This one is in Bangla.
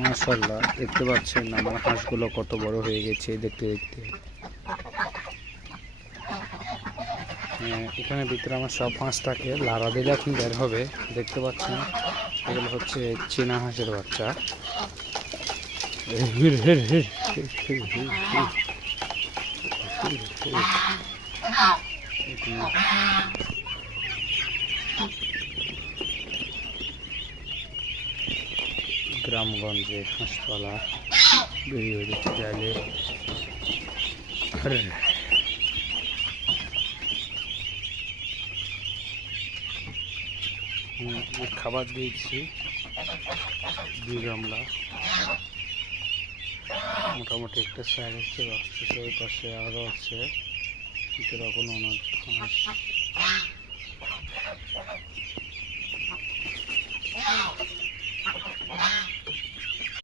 মাশাআল্লাহ, দেখতে পাচ্ছেন আমার হাঁসগুলো কত বড় হয়ে গেছে দেখতে দেখতে। এখানে ভিতরে আমার সব হাঁস থাকে, লারা দিলে এখন বের হবে। দেখতে পাচ্ছেন এগুলো হচ্ছে চীনা হাঁসের বাচ্চা। গ্রামগঞ্জে হাঁসপালা বেরিয়ে যেতে চাইলে খাবার দিয়েছি 2 গামলা, মোটামুটি একটা সাইজ হচ্ছে। পাশে আরও আছে ভিতরে কোনো হাঁস।